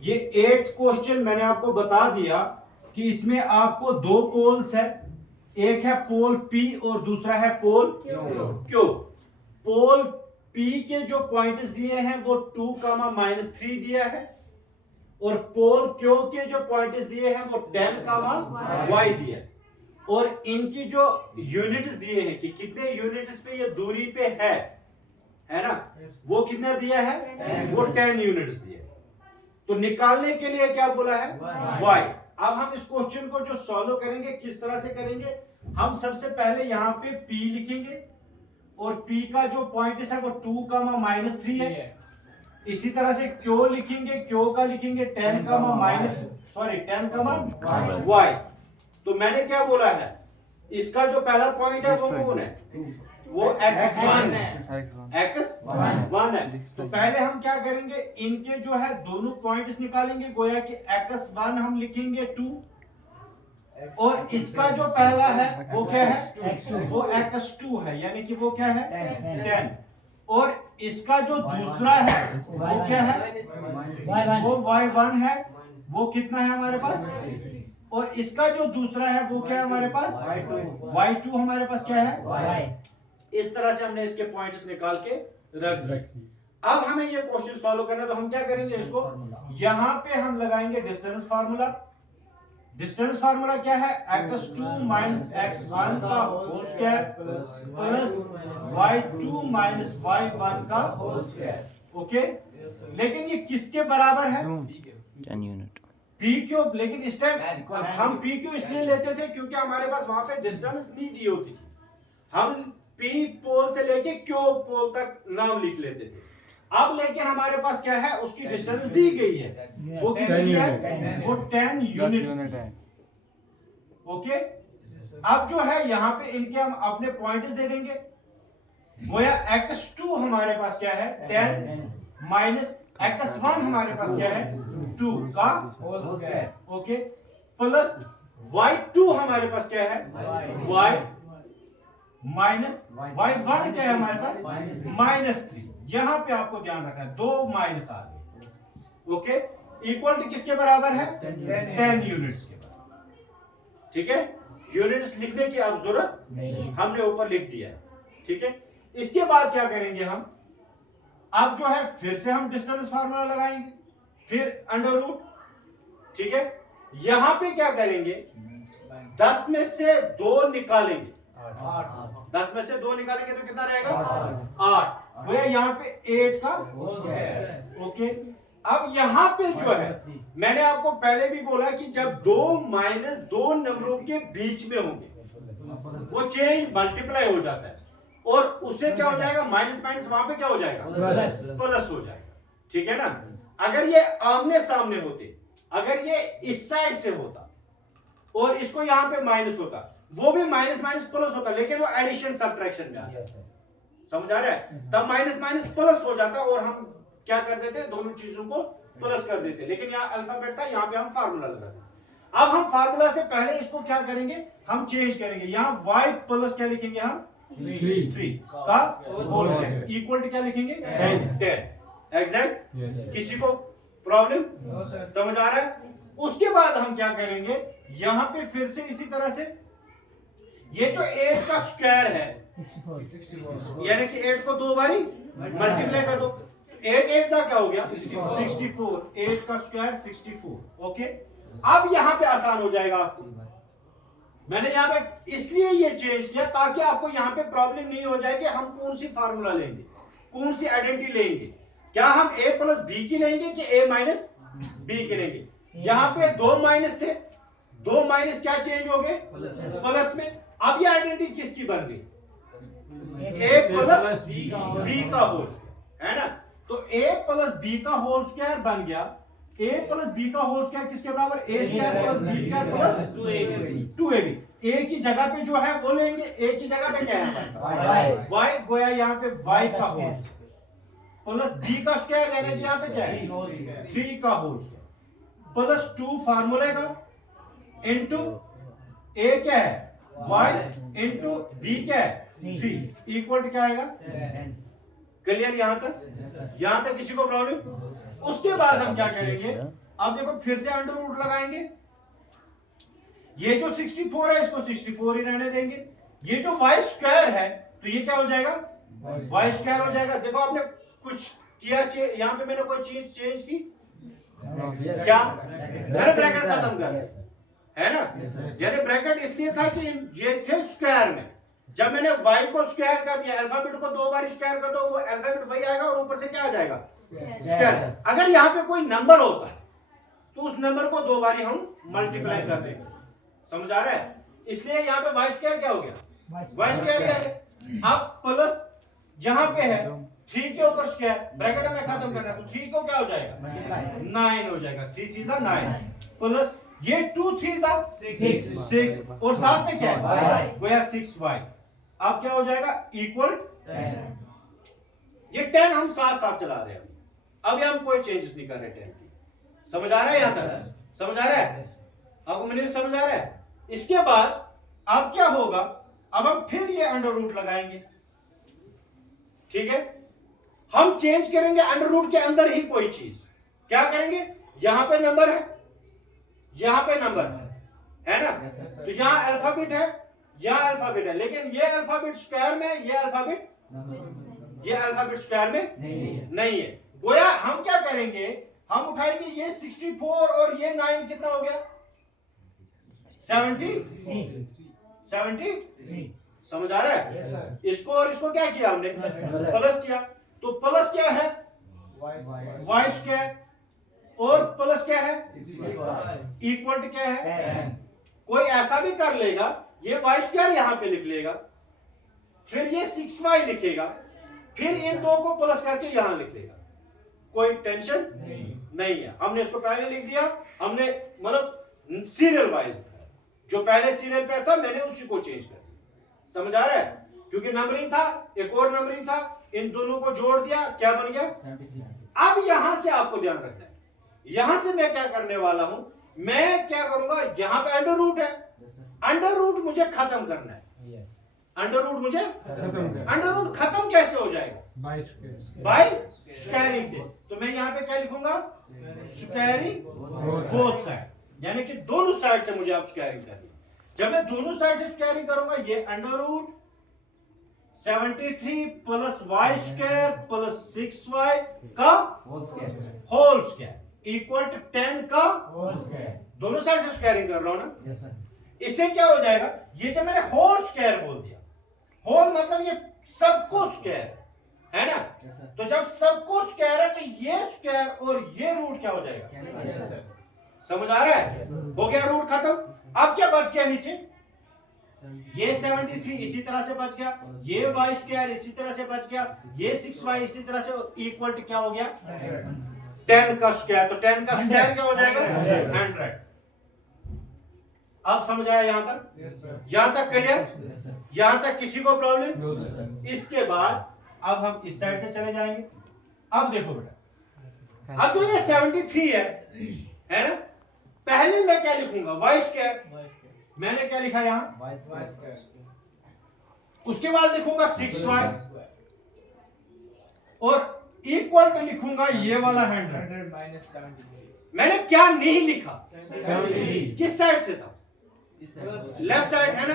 ये 8th question मैंने आपको बता दिया कि इसमें आपको दो पोल्स है, एक है पोल P और दूसरा है पोल Q। पोल P के जो पॉइंट्स दिए हैं वो 2,-3 दिया है और पोल Q के जो पॉइंट्स दिए हैं वो 10,y दिया है और इनकी जो यूनिट्स दिए हैं कि कितने यूनिट्स पे ये दूरी पे है ना, वो कितना दिया है, वो 10 यूनिट्स दिए। तो निकालने के लिए क्या बोला है, y। अब हम इस क्वेश्चन को जो सॉल्व करेंगे किस तरह से करेंगे, हम सबसे पहले यहाँ पे p लिखेंगे और p का जो पॉइंट है वो 2,-3 है। इसी तरह से q लिखेंगे, q का लिखेंगे 10,y। तो मैंने क्या बोला है, इसका जो पहला पॉइंट है वो कौन है, वो x1 है, x1 है। तो पहले हम क्या करेंगे, इनके जो है दोनों पॉइंट्स निकालेंगे, गोया कि x1 हम लिखेंगे 2 और इसका जो पहला है वो क्या है, वो x2 है, यानी कि वो क्या है 10 और इसका जो दूसरा है वो क्या है, वो y1 है, वो कितना है हमारे पास, और इसका जो दूसरा है वो क्या है हमारे पास, y2 हमारे पास क्या है। इस तरह से हमने इसके पॉइंट्स निकाल के रख दिए। अब हमें ये क्वेश्चन सॉल्व करना है, तो हम क्या करेंगे, इसको यहां पे हम लगाएंगे डिस्टेंस फार्मूला। डिस्टेंस फार्मूला क्या है, x2 माइनस x1 का whole square plus y2 minus y1 का होल स्क्वायर। ओके, लेकिन ये किसके बराबर है, 10 यूनिट p क्यूब। लेकिन इस टाइम हम p क्यूब इसलिए लेते थे क्योंकि हमारे पास वहां पे डिस्टेंस नहीं दी होती थी, हम p पोल से लेके q पोल तक नाम लिख लेते थे। अब लेकिन हमारे पास क्या है, उसकी डिस्टेंस दी गई है, वो कितनी है, वो 10 यूनिट्स है। ओके, अब जो है यहाँ पे इनके हम अपने पॉइंट्स दे देंगे, गोया x2 हमारे पास क्या है 10 माइनस x1 हमारे पास क्या है 2 का whole square. Okay, plus y2 हमारे पास क्या है y माइनस y1 क्या है हमारे पास -3। यहां पे आपको ध्यान रखना है, दो माइनस आ गए। ओके, इक्वल टू किसके बराबर है, 10 यूनिट्स के बराबर। ठीक है, यूनिट्स लिखने की अब जरूरत नहीं, हमने ऊपर लिख दिया। ठीक है, इसके बाद क्या करेंगे हम, अब जो है फिर से हम डिस्टेंस फार्मूला लगाएंगे, फिर अंडर रूट। ठीक है, यहां पे क्या करेंगे, 10 में से 2 निकालेंगे, 10 में से 2 निकालेंगे तो कितना रहेगा 8। भैया यहाँ पे 8 का होल स्क्वायर। ओके, अब यहाँ पे जो है मैंने आपको पहले भी बोला कि जब 2 माइनस 2 नंबरों के बीच में होंगे वो चेंज मल्टीप्लाई हो जाता है और उससे क्या हो जाएगा, माइनस माइनस वहां पे क्या हो जाएगा, प्लस हो जाएगा। ठीक है ना, अगर ये आमने सामने होते, अगर ये इस साइड से होता और इसको यहां पे माइनस होता, वो भी माइनस माइनस प्लस होता, लेकिन वो एडिशन सब्ट्रैक्शन में आता है। समझ आ रहा है, तब माइनस माइनस प्लस हो जाता और हम क्या कर देते, दोनों चीजों को प्लस कर देते, लेकिन यहाँ अल्फाबेट था, यहाँ पे हम फार्मूला लगा देते। अब हम फार्मूला से पहले इसको क्या करेंगे, हम चेंज करेंगे, यहाँ y प्लस क्या लिखेंगे हम 3 का होल स्क्वायर इक्वल टू क्या लिखेंगे 10 एग्जैक्ट। किसी को प्रॉब्लम समझ आ रहा है। उसके बाद हम क्या करेंगे, यहाँ पे फिर से इसी तरह से ये जो 8 का स्क्वायर है 64, यानी कि 8 को 2 बारी मल्टीप्लाई कर दो, 8 8 का क्या हो गया 64, 8 का स्क्वायर 64। ओके, अब यहाँ पे आसान हो जाएगा आपको। मैंने यहाँ पे इसलिए ये चेंज किया ताकि आपको यहाँ पे प्रॉब्लम नहीं हो जाए कि हम कौन सी फार्मूला लेंगे, कौन सी आइडेंटिटी लेंगे, क्या हम a प्लस बी की लेंगे कि a माइनस बी की लेंगे। यहाँ पे 2 माइनस थे, 2 माइनस क्या चेंज हो गए प्लस में। अब ये आइडेंटिटी किसकी बन गई, a प्लस बी का होल स्क्वायर, है ना। तो a प्लस बी का होल स्क्वायर बन गया, a प्लस बी का होल स्क्वायर किसके बराबर, a square plus B square plus 2ab। a की जगह पे जो है वो लेंगे, a की जगह पे क्या है y, गोया यहाँ पे y का होल स्क्वायर प्लस b का स्क्वायर, यानी कि यहाँ पे क्या है 3 का होल स्क्वायर प्लस 2 फार्मूले का इनटू a क्या है y इनटू b क्या है 3 इक्वल टू क्या आएगा। क्लियर यहां तक किसी को प्रॉब्लम। उसके बाद हम क्या करेंगे, अब देखो फिर से अंडर रूट लगाएंगे, ये जो 64 है इसको 64 ही रहने देंगे, ये जो y स्क्वायर है तो ये क्या हो जाएगा, y स्क्वायर हो जाएगा। देखो आपने कुछ किया, यहाँ पे मैंने कोई चीज चेंज की क्या, मैंने ब्रैकेट खत्म कर दिया है ना, यानी ब्रैकेट इसलिए था कि ये थे स्क्वायर में, जब मैंने y को स्क्वायर कर दिया, अल्फाबेट को 2 बार स्क्वायर कर दो वो अल्फाबेट वही आएगा और ऊपर से क्या आ जाएगा स्क्वायर। अगर यहाँ पे कोई नंबर होता तो उस नंबर को 2 बार हम मल्टीप्लाई कर देंगे, समझ आ रहा है, इसलिए यहाँ पे y स्क्वायर क्या हो गया, y स्क्वायर क्या है। अब प्लस यहाँ पे है 3 के ऊपर स्क्वायर, ब्रैकेट में खत्म करना है तो 3 को क्या हो जाएगा 9 हो जाएगा, 3 3 सा 9 प्लस ये 2 3 सा 6 और साथ में क्या है गोया 6y, अब क्या हो जाएगा इक्वल 10। ये 10 हम साथ साथ चला रहे हैं, अभी हम कोई चेंजेस नहीं कर रहे 10 की, समझ आ रहा है, यहां तक समझ आ रहा है आपको, मैंने समझ आ रहा है। इसके बाद अब क्या होगा, अब हम फिर ये अंडर रूट लगाएंगे, ठीक है, हम चेंज करेंगे अंडर रूट के अंदर ही कोई चीज, क्या करेंगे, यहां पे नंबर है, यहां पे नंबर है ना, तो यहां अल्फाबेट है, यहां अल्फाबेट है, लेकिन ये अल्फाबेट स्क्वायर में, ये अल्फाबेट स्क्वायर में नहीं है। गोया हम क्या करेंगे, हम उठाएंगे ये 64 और ये 9 कितना हो गया 73, समझ आ रहा है। इसको और इसको क्या किया हमने प्लस किया, तो प्लस क्या है y स्क्वायर और प्लस क्या है इक्वल टू क्या है, कोई ऐसा भी कर लेगा, ये y स्क्वायर यहां पे लिख लेगा, फिर ये 6y लिखेगा, फिर इन दो को प्लस करके यहां लिख लेगा, कोई टेंशन नहीं है। हमने इसको पहले लिख दिया, हमने मतलब सीरियल वाइज, जो पहले सीरियल पे था मैंने उसी को चेंज कर दिया, समझ आ रहा है, क्योंकि नंबरिंग था, एक और नंबरिंग था, इन दोनों को जोड़ दिया, क्या बन गया। अब यहां से आपको ध्यान रखना है, यहां से मैं क्या करने वाला हूं, मैं क्या करूंगा, यहां पे अंडर रूट है, अंडर रूट मुझे खत्म करना है, अंडर रूट मुझे अंडर रूट खत्म कैसे हो जाएगा बाय स्क्वायरिंग से, तो मैं यहां पे क्या लिखूंगा स्क्वायरिंग बोथ साइड, यानी कि दोनों साइड से मुझे आप स्क्वायरिंग करनी है। जब मैं दोनों साइड से स्क्वायरिंग करूंगा, ये under root 73 plus y square plus 6y का होल स्क्वायर इक्वल टू 10 का दोनों साइड से स्क्वायरिंग कर रहा हूं ना, इससे क्या हो जाएगा, ये जब मैंने होल स्क्वायर बोल दिया, होल मतलब ये सबको स्क्वायर है ना, तो जब सबको स्क्वायर है तो ये स्क्वायर और ये रूट क्या हो जाएगा, समझ आ रहा है, हो गया रूट खत्म। अब क्या बच गया नीचे, ये 73 इसी तरह से बच गया, ये y स्क्वायर इसी तरह से बच गया, ये 6y इसी तरह से इक्वल टू क्या हो गया 10 का स्क्वायर, तो 10 का स्क्वायर क्या हो जाएगा 100। अब समझ आया यहां तक, यहां तक क्लियर, यहां तक किसी को प्रॉब्लम। इसके बाद अब हम इस साइड से चले जाएंगे। अब देखो बेटा, अब जो ये 73 है ना, पहले मैं क्या लिखूंगा y स्क्वायर, मैंने क्या लिखा यहां, उसके बाद लिखूंगा 6y और इक्वल टू लिखूंगा ये वाला 100। मैंने क्या नहीं लिखा, किस साइड से था, लेफ्ट साइड है ना।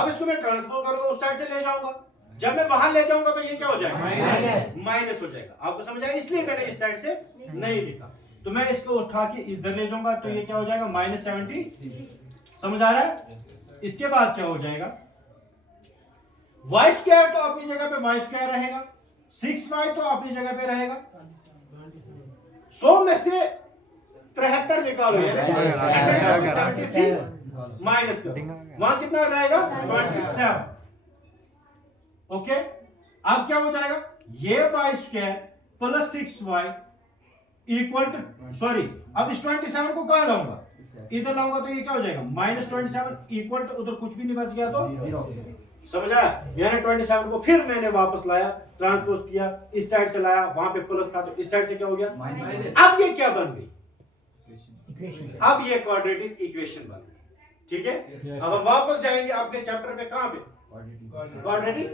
अब इसको मैं ट्रांसफर करूंगा, उस साइड से ले जाऊंगा, जब मैं वहां ले जाऊंगा तो ये क्या हो जाएगा माइनस हो जाएगा, आपको समझ आया, इसलिए मैंने इस साइड से नहीं लिखा, तो मैं इसको उठा के इधर ले जाऊंगा तो ये क्या हो जाएगा -70, समझ आ रहा है। इसके बाद क्या हो जाएगा, y स्क्वायर तो अपनी जगह पे y स्क्वायर रहेगा, 6y तो अपनी जगह पे रहेगा, 100 में से 73 निकालो, यानी 73 माइनस करो, वहां कितना रहेगा 27। ओके, अब क्या हो जाएगा, ये y square plus 6y equal to, sorry अब इस 27 को कहां लाऊंगा, इधर लाऊंगा, तो ये क्या हो जाएगा -27 इक्वल टू, उधर कुछ भी नहीं बच गया तो समझ आया, यानी 27 को फिर मैंने वापस लाया, ट्रांसपोज किया, इस साइड से लाया, वहां पे प्लस था तो इस साइड से क्या हो गया, अब ये क्या बन गई, अब ये क्वाड्रेटिक इक्वेशन बन गई, ठीक है। अब हम वापस जाएंगे अपने चैप्टर पे, कहां पे, क्वाड्रेटिक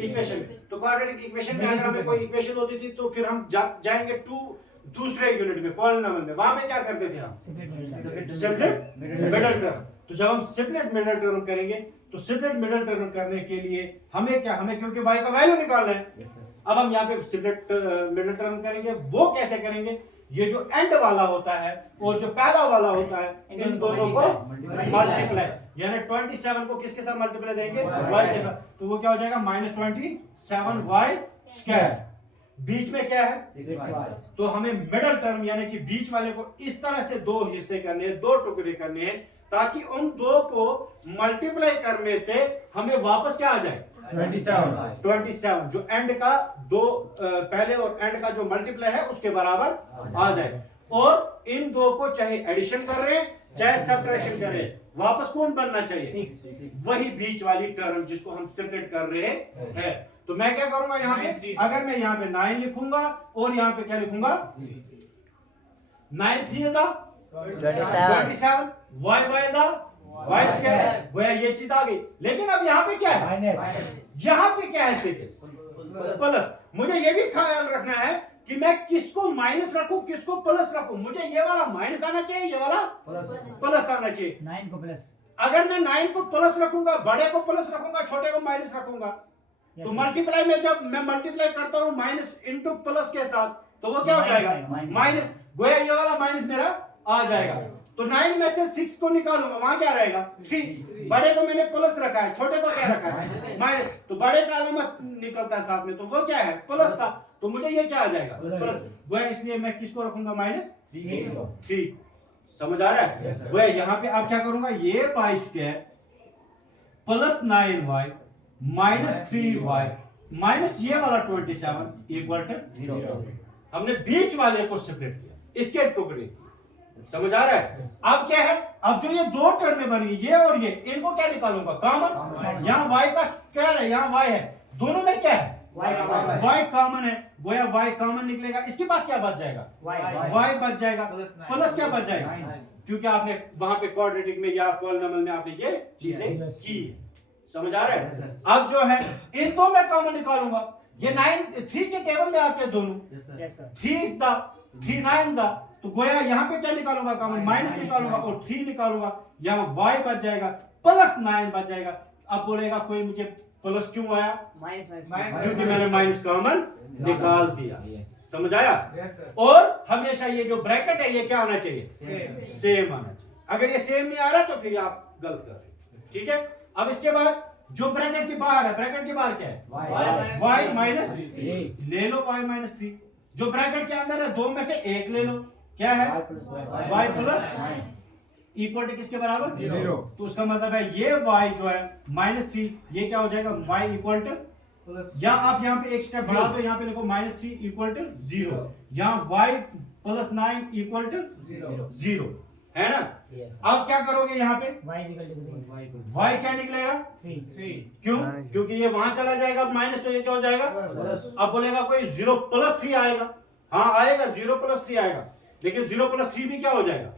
इक्वेशन। तो क्वाड्रेटिक इक्वेशन में अगर हमें कोई इक्वेशन होती थी तो फिर हम जाएंगे 2 दूसरे यूनिट में पॉलिनोमियल में, वहां पे क्या करते थे हम? सिपलेट मिडिल टर्म। तो जब हम सिपलेट मिडिल टर्म करेंगे तो सिपलेट मिडिल टर्म करने के लिए हमें क्योंकि y का वैल्यू निकालना है। अब हम यहाँ पे सिपलेट मिडिल टर्म करेंगे। वो कैसे करेंगे? ये जो एंड वाला होता है और जो पहला वाला होता है, इन दोनों को मल्टीप्लाई, यानी 27 को किसके साथ मल्टीप्लाई देंगे? y के साथ। तो वो क्या हो जाएगा? -27y square. बीच में क्या है? 6y। तो हमें मिडिल टर्म यानी कि बीच वाले को इस तरह से दो हिस्से करने हैं, दो टुकड़े करने हैं, ताकि उन दो को मल्टीप्लाई करने से हमें वापस क्या आ जाए? 27 जो एंड का दो पहले और एंड का जो मल्टीप्लाई है उसके बराबर आ जाए। और इन दो को चाहे एडिशन कर रहे हैं चाहे सब्ट्रैक्शन कर रहे हैं, वापस कौन बनना चाहिए? वही बीच वाली टर्म जिसको हम सेपरेट कर रहे हैं। तो मैं क्या करूंगा यहाँ पे? अगर मैं यहाँ पे 9 लिखूंगा और यहाँ पे क्या लिखूंगा? 9 3 27 y स्क्वायर, वो ये चीज आ गई। लेकिन अब यहाँ पे क्या है? यहाँ पे क्या है? प्लस। मुझे ये भी ख्याल रखना है कि मैं किसको माइनस रखूं किसको प्लस रखूं। मुझे ये वाला माइनस आना चाहिए, ये वाला प्लस आना चाहिए। 9 को प्लस। अगर मैं 9 को प्लस रखूंगा, बड़े को प्लस रखूंगा, छोटे को माइनस रखूंगा, तो मल्टीप्लाई में जब मैं मल्टीप्लाई करता हूं माइनस इंटू प्लस के साथ, तो वो क्या हो जाएगा? माइनस। गोया ये वाला माइनस मेरा आ जाएगा। तो 9 में से 6 को निकालूंगा, वहां क्या रहेगा? 3। बड़े को मैंने प्लस रखा है, छोटे को क्या रखा है? माइनस। तो बड़े का अलामत निकलता है साथ में, तो वो क्या है? प्लस था। तो मुझे ये क्या आ जाएगा? प्लस। गोया इसलिए मैं किसको रखूंगा? -3। समझ आ रहा है? गोया यहाँ पे आप क्या करूंगा? ये y square plus 9y minus 3y minus ये वाला 27 इक्वल टू 0। हमने बीच वाले को सेपरेट किया, इसके टुकड़े। समझ आ रहा है? अब क्या है? अब जो ये दो टर्में बनी, ये और ये, इनको क्या निकालूंगा? कॉमन। यहाँ y का क्या है? यहाँ y है। दोनों में क्या है? y कॉमन है। गोया y कॉमन निकलेगा। इसके पास क्या बच जाएगा? y बच जाएगा। प्लस क्या बच जाएगा? क्योंकि आपने वहां पे क्वाड्रेटिक में या पॉलिनोमियल में आपने ये चीजें की। समझ आ रहा है? अब जो है इन दो में कॉमन निकालूंगा। ये 3 के टेबल में आते हैं दोनों। 3 9 तो गोया यहाँ पे क्या निकालूंगा? कॉमन माइनस निकालूंगा और 3 निकालूंगा। यहाँ y बच जाएगा, प्लस 9 बच जाएगा। अब बोलेगा कोई मुझे प्लस क्यों आया? क्योंकि मैंने माइनस कॉमन निकाल दिया। समझ आया? और हमेशा ये जो ब्रैकेट है ये क्या होना चाहिए? सेम आना चाहिए। अगर ये सेम नहीं आ रहा तो फिर आप गलत कर रहे हैं। ठीक है? अब इसके बाद जो ब्रैकेट के बाहर है, ब्रैकेट के बाहर क्या है? y माइनस 3 ले लो, y माइनस 3। जो ब्रैकेट के अंदर है, दो में से एक ले लो, क्या है? y प्लस इक्वल टू किसके बराबर? 0। तो उसका मतलब है ये y जो है -3, ये क्या हो जाएगा? y इक्वल टू, या आप यहाँ पे एक स्टेप बढ़ा दो, यहाँ पे लिखो -3 इक्वल टू 0। यहाँ y प्लस 9 इक्वल टू 0 है ना? अब क्या करोगे? यहाँ पे y क्या निकलेगा? 3। क्यों? क्योंकि ये वहां चला जाएगा माइनस, तो ये क्या हो जाएगा? अब बोलेगा कोई 0 प्लस 3 आएगा। हाँ आएगा, 0 प्लस 3 आएगा, लेकिन 0 प्लस 3 भी क्या हो जाएगा?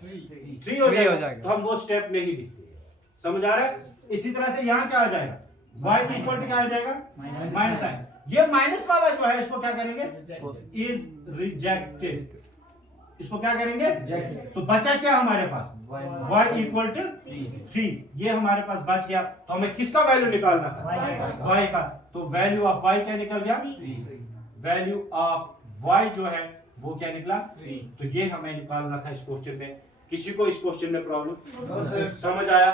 3 हो जाएगा। तो हम वो स्टेप नहीं लिखते। समझ आ रहा है? इसी तरह से यहाँ क्या आ जाएगा? y इक्वल टू क्या आ जाएगा? -9। ये माइनस वाला जो है इसको क्या करेंगे? Is rejected. इसको क्या करेंगे? तो बचा क्या हमारे पास? y equal to 3। ये हमारे पास बच गया। तो हमें किसका वैल्यू निकालना था? y का। तो वैल्यू ऑफ y क्या निकल गया? वैल्यू ऑफ y जो है वो क्या निकला? 3। तो ये हमें निकालना था इस क्वेश्चन में। किसी को इस क्वेश्चन में प्रॉब्लम समझ आया?